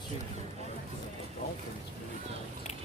seen the dolphins many times.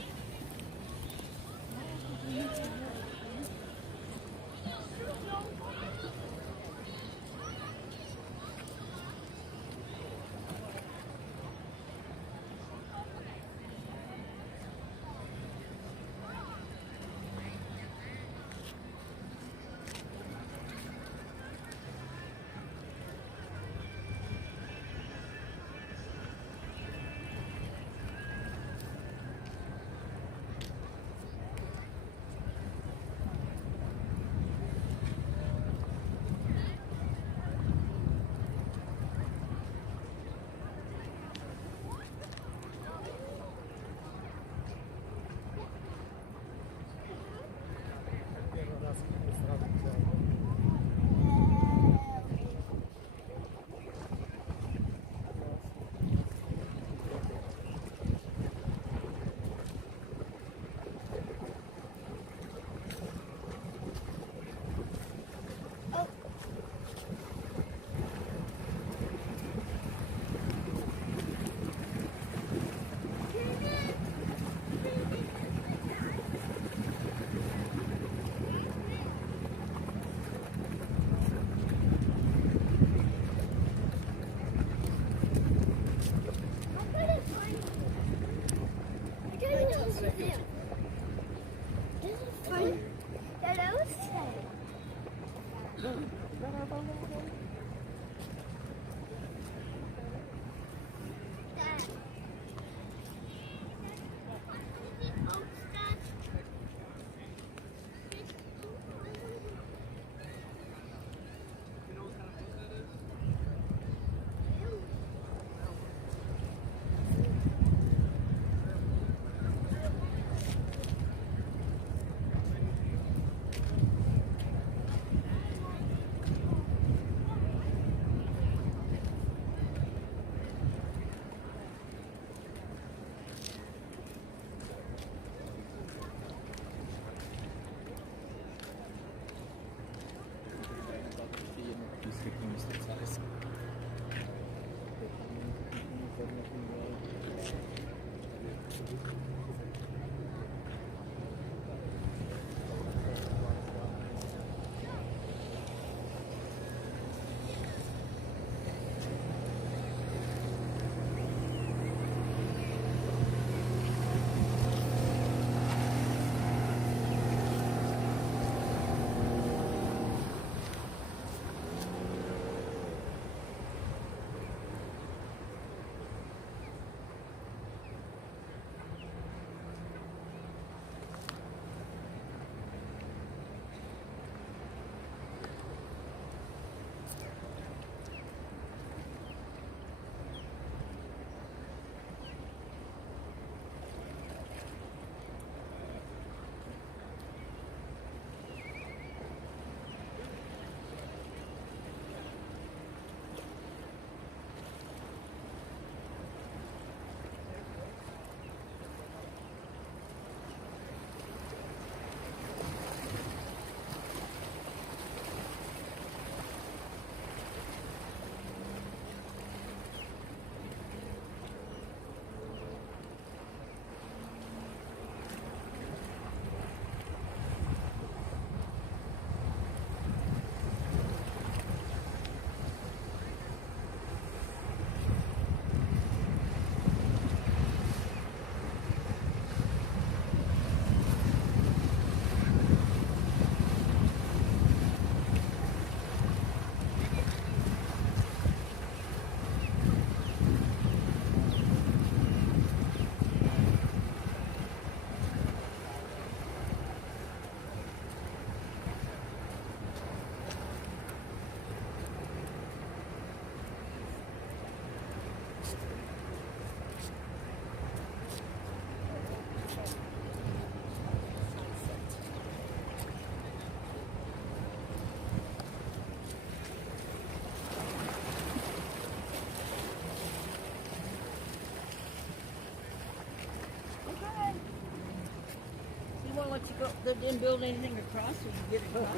Let you go, they didn't build anything across so you can get it across.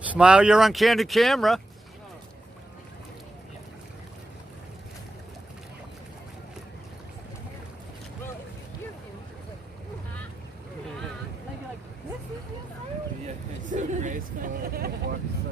Smile, you're on candid camera. Yeah, it's so graceful. Walk so.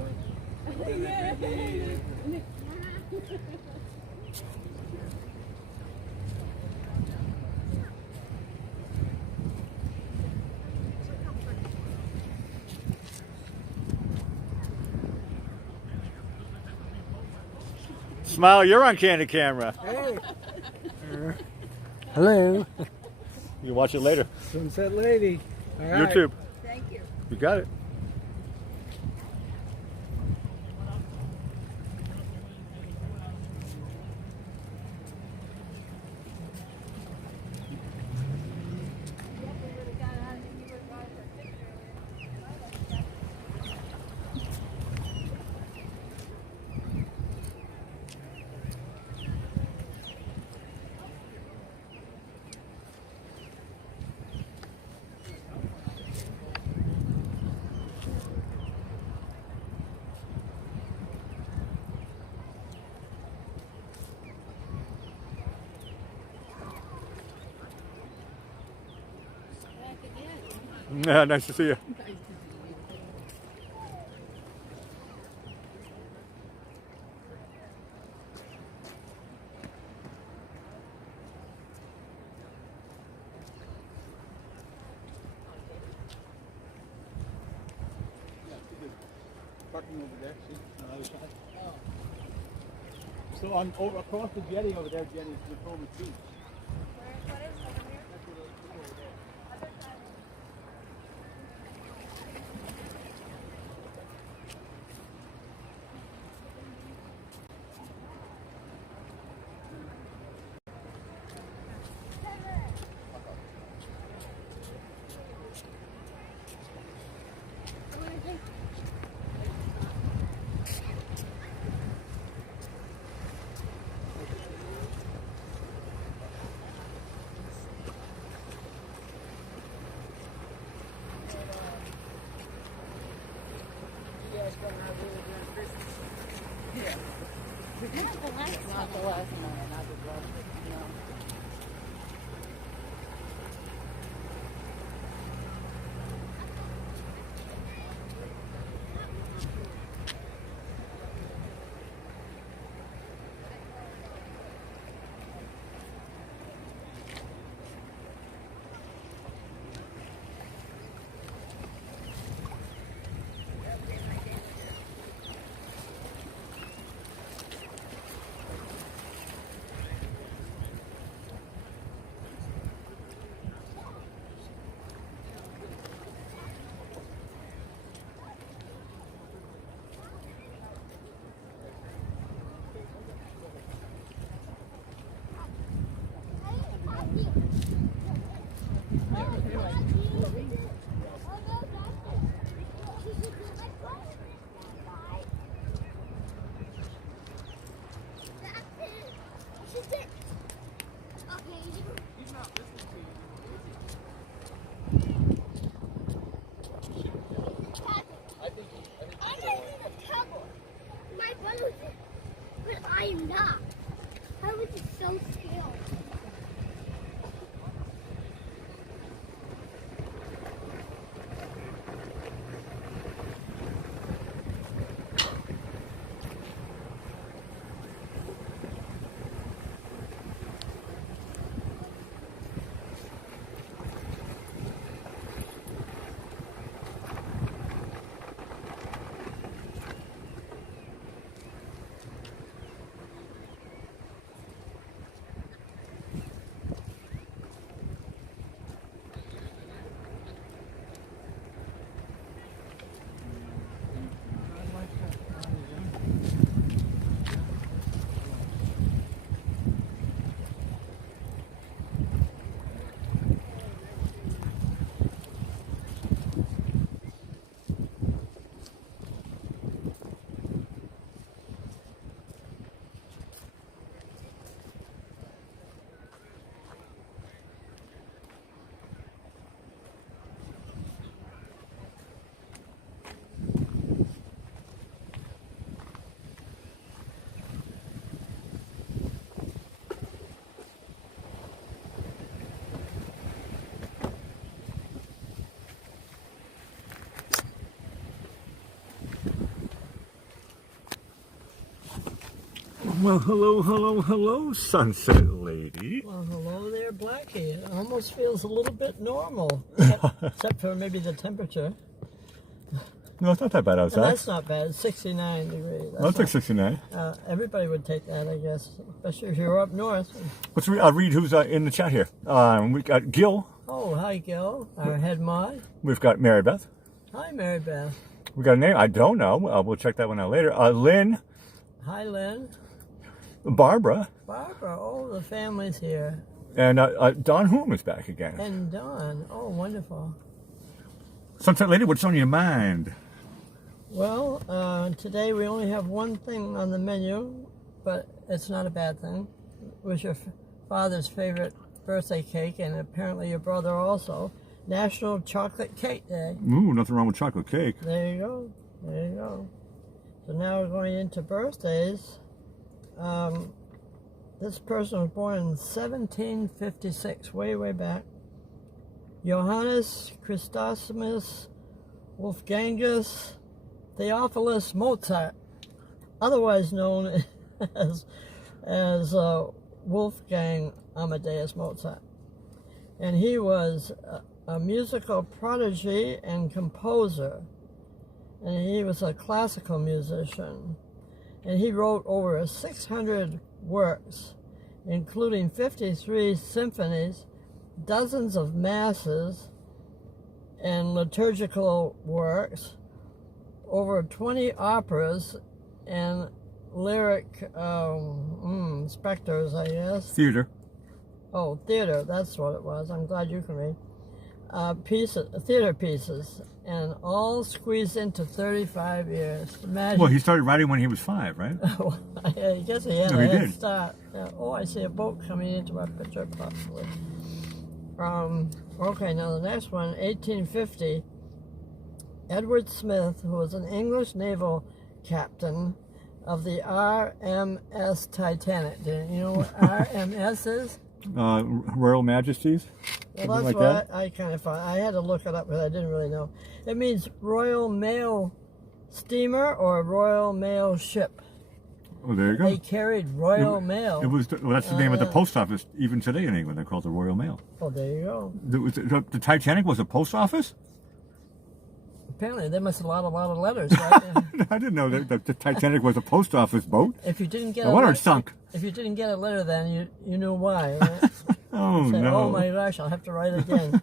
Smile, you're on candid camera. Hey. Hello. You can watch it later. Sunset Lady. All right. YouTube. Thank you. You got it. Yeah, nice to see you. Parking over there, see, on the other side. So on over across the jetty over there, Jenny, is the Potomac Beach. But I am not. I was just so scared. Well, hello, hello, hello, Sunset Lady. Well, hello there, Blackie. It almost feels a little bit normal, except for maybe the temperature. No, it's not that bad And outside. that's not bad. It's 69 degrees. I'll take 69. Everybody would take that, I guess, especially if you're up north. Let's read who's in the chat here. We got Gil. Oh, hi, Gil, our head mod. We've got Mary Beth. Hi, Mary Beth. We got a name. I don't know. We'll check that one out later. Lynn. Hi, Lynn. Barbara. Barbara. Oh, the family's here. And Don Hume is back again. And Don. Oh, wonderful. Sunset Lady, what's on your mind? Well, today we only have one thing on the menu, but it's not a bad thing. It was your father's favorite birthday cake, and apparently your brother also. National Chocolate Cake Day. Ooh, nothing wrong with chocolate cake. There you go. There you go. So now we're going into birthdays. This person was born in 1756, way, way back. Johannes Chrysostomus Wolfgangus Theophilus Mozart, otherwise known as Wolfgang Amadeus Mozart. And he was a musical prodigy and composer. And he was a classical musician. And he wrote over 600 works, including 53 symphonies, dozens of masses and liturgical works, over 20 operas and lyric specters, I guess. Theater. Oh, theater, that's what it was. I'm glad you can read. Theater pieces, and all squeezed into 35 years. Imagine. Well, he started writing when he was 5, right? I guess he had No, a he head did. start. Oh, I see a boat coming into our picture, possibly. Okay, now the next one, 1850. Edward Smith, who was an English naval captain of the RMS Titanic. Do you know what RMS is? Royal Majesties. Well, Something that's like what that? I kind of thought. I had to look it up because I didn't really know. It means Royal Mail Steamer or Royal Mail Ship. Oh, there you go. They carried Royal Mail. It was. Well, that's the name of the post office. Even today in England, they call it the Royal Mail. Oh, there you go. The Titanic was a post office. Apparently, they must have a lot of letters, right? I didn't know that the Titanic was a post office boat. If you didn't get No wonder it sunk. If you didn't get a letter, then you knew why. Right? Oh Say, no! oh my gosh, I'll have to write again.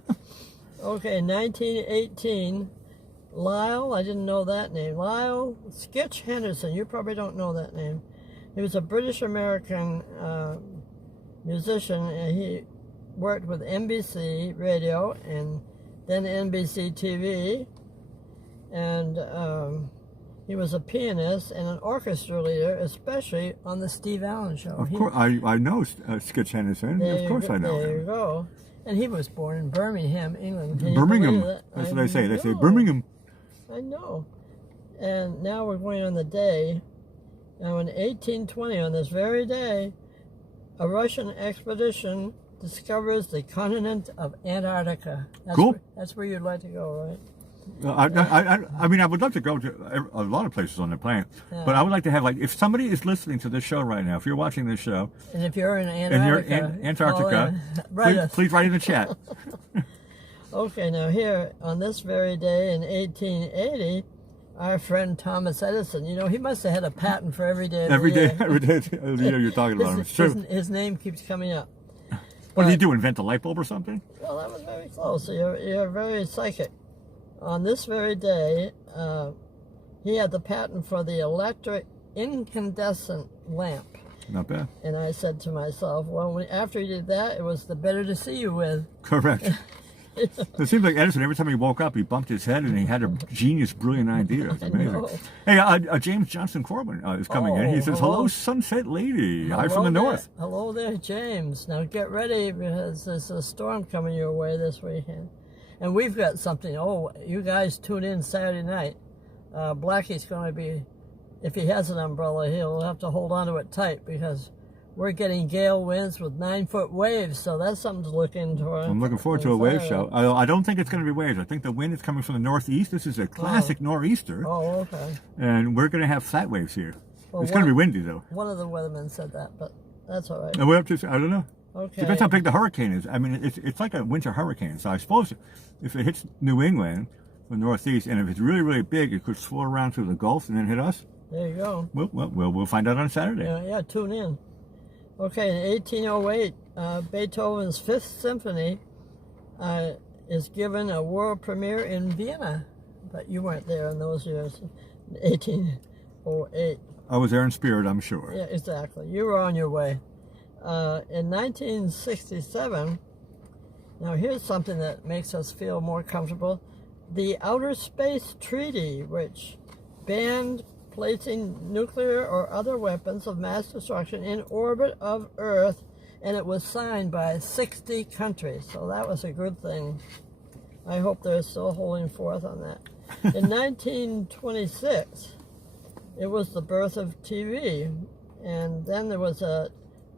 Okay, 1918. Lyle, I didn't know that name. Lyle Skitch Henderson. You probably don't know that name. He was a British American musician, and he worked with NBC Radio and then NBC TV, and he was a pianist and an orchestra leader, especially on the Steve Allen Show. Of course, I know Skitch Henderson. Of course I know There him. you go. And he was born in Birmingham, England. Can you Birmingham. believe that? That's what they say. They say know. Birmingham. I know. And now we're going on the day. Now in 1820, on this very day, a Russian expedition discovers the continent of Antarctica. Cool. That's where you'd like to go, right? I mean, I would love to go to a lot of places on the planet, but I would like to have, like, if somebody is listening to this show right now, if you're watching this show, And if you're in and you're Antarctica, in Antarctica, write us. please write in the chat. Okay, now here, on this very day in 1880, our friend Thomas Edison, you know, he must have had a patent for every day of Every the day, year. every day of the year you're talking about him. It's true. His name keeps coming up. What did he do? Invent a light bulb or something? Well, that was very close. You're very psychic. On this very day, he had the patent for the electric incandescent lamp. Not bad. And I said to myself, well, after he did that, it was the better to see you with. Correct. It seems like Edison, every time he woke up, he bumped his head and he had a genius, brilliant idea. It's amazing. know. Hey, James Johnson Corbin is coming in. He says, hello, Sunset Lady. Hi from the north. Hello there, James. Now get ready because there's a storm coming your way this weekend. And we've got something. Oh, you guys tune in Saturday night. Blackie's going to be, if he has an umbrella, he'll have to hold on to it tight because we're getting gale winds with 9-foot waves, so that's something to look into. I'm looking forward to a wave show. I don't think it's going to be waves. I think the wind is coming from the northeast. This is a classic nor'easter. Oh, okay. And we're going to have flat waves here. Well, It's going to be windy, though. One of the weathermen said that, but that's all right. And we're up to, I don't know. Okay. Depends how big the hurricane is. I mean, it's like a winter hurricane. So I suppose if it hits New England, the northeast, and if it's really, really big, it could swirl around through the Gulf and then hit us. There you go. We'll find out on Saturday. Yeah, tune in. Okay, in 1808, Beethoven's Fifth Symphony is given a world premiere in Vienna, but you weren't there in those years, 1808. I was there in spirit, I'm sure. Yeah, exactly. You were on your way. In 1967, now here's something that makes us feel more comfortable. The Outer Space Treaty, which banned placing nuclear or other weapons of mass destruction in orbit of Earth, and it was signed by 60 countries, so that was a good thing. I hope they're still holding forth on that. In 1926, it was the birth of TV, and then there was a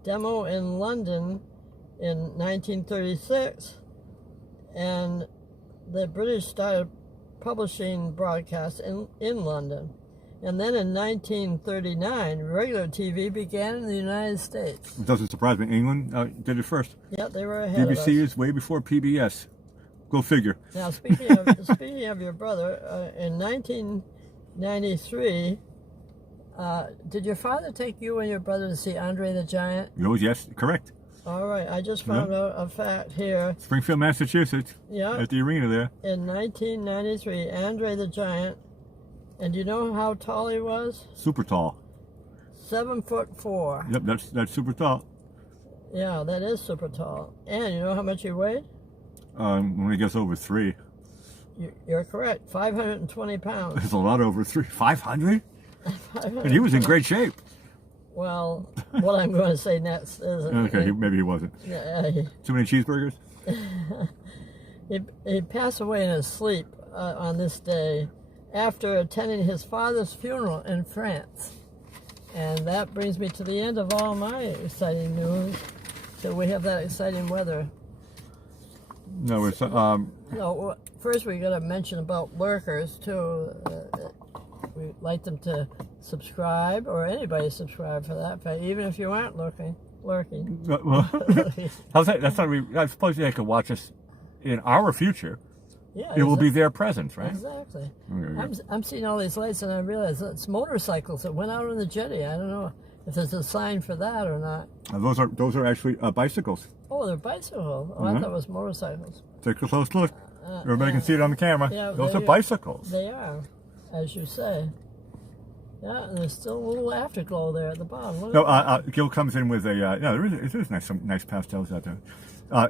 demo in London in 1936, and the British started publishing broadcasts in London. And then in 1939, regular TV began in the United States. It doesn't surprise me. England did it first. Yeah, they were ahead of us. BBC is way before PBS. Go figure. Now, speaking of your brother, in 1993, did your father take you and your brother to see Andre the Giant? Oh, yes, correct. All right, I just found out a fact here. Springfield, Massachusetts. Yeah. At the arena there. In 1993, Andre the Giant, and do you know how tall he was? Super tall. 7'4". Yep, that's super tall. Yeah, that is super tall. And you know how much he weighed? When he gets over 3. You're correct. 520 pounds. There's a lot over 3. 500? 500. And he was in great shape. Well, what I'm going to say next isn't. Okay, maybe he wasn't. Too many cheeseburgers? He passed away in his sleep on this day after attending his father's funeral in France. And that brings me to the end of all my exciting news. So we have that exciting weather. No, it's No, first we got to mention about lurkers too. We'd like them to subscribe, or anybody subscribe for that fact, even if you aren't lurking. well, how's that? That's not. I suppose they could watch us in our future. Yeah, it will be their presence, right? Exactly. Okay. I'm seeing all these lights, and I realize it's motorcycles that went out on the jetty. I don't know if there's a sign for that or not. Those are actually bicycles. Oh, they're bicycles. Oh, I thought it was motorcycles. Take a close look. Everybody can see it on the camera. Yeah, Those are bicycles. They are, as you say. Yeah, and there's still a little afterglow there at the bottom. Look No, at that. Gil comes in with a no. There is some nice pastels out there.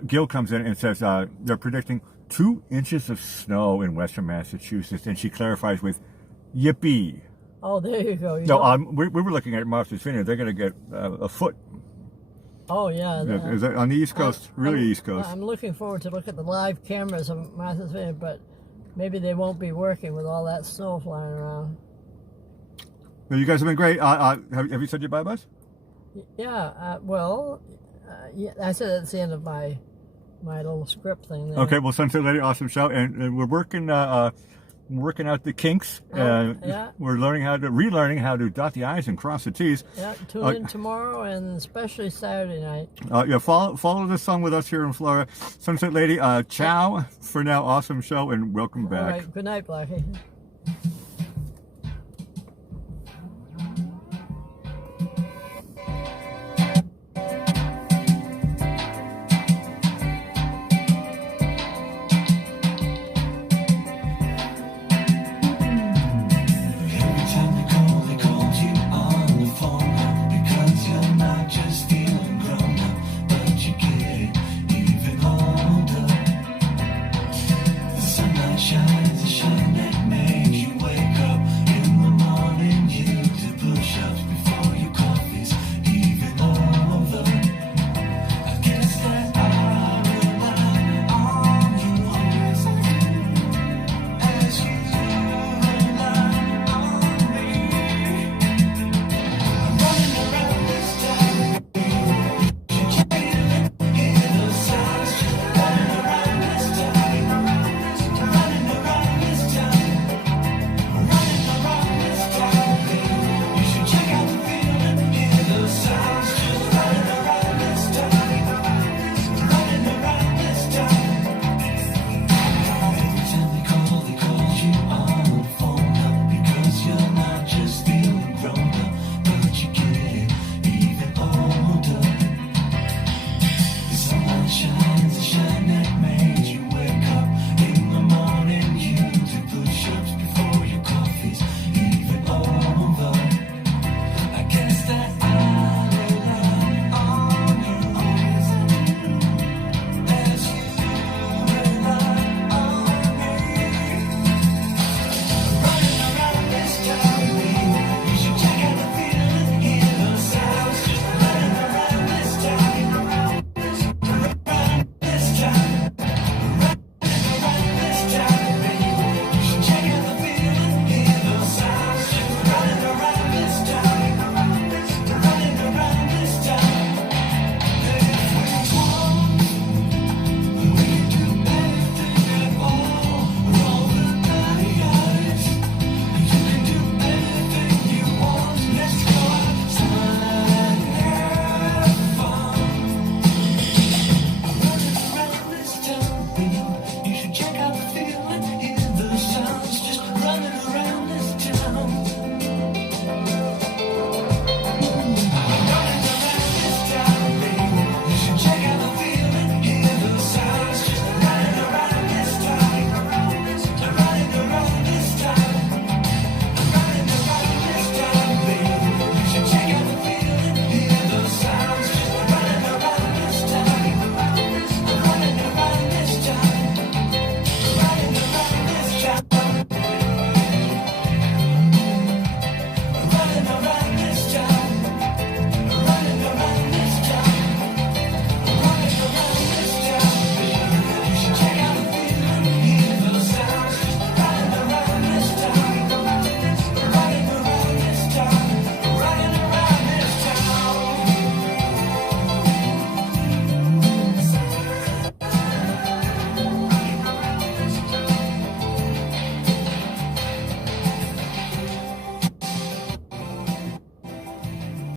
Gil comes in and says they're predicting 2 inches of snow in western Massachusetts, and she clarifies with "Yippee!" Oh, there you go. You No, know- we were looking at Martha's Vineyard. They're going to get a foot. Oh, yeah. Is that on the East Coast, really I'm- East Coast. I'm looking forward to look at the live cameras of Martha's Vineyard, but maybe they won't be working with all that snow flying around. Well, you guys have been great. Have you said your bye-byes? Yeah, yeah, I said at the end of my little script thing there. Okay, well, Sunset Lady, awesome show, and we're working out the kinks. Yeah. We're relearning how to dot the I's and cross the T's. Yeah, tune in tomorrow and especially Saturday night. Yeah, follow this song with us here in Florida. Sunset Lady, ciao for now. Awesome show, and welcome All back. right, good night, Blackie. Every time they called you on the phone because you're not just feeling grown up, but you get even older. The sunlight shines a shine that makes you wake up in the morning. You do push-ups before your coffee's even over. I guess that I rely on you as you rely on me. I'm running around this town. You can't hear the sounds. Just running around this town. Running around this town. Running around this town. You should check out the feeling. Hear the sounds. Just running around this town. Running around this town. Every time they called you on the phone up because you're not just feeling grown up, but you get even older. The sunlight shines a shine that makes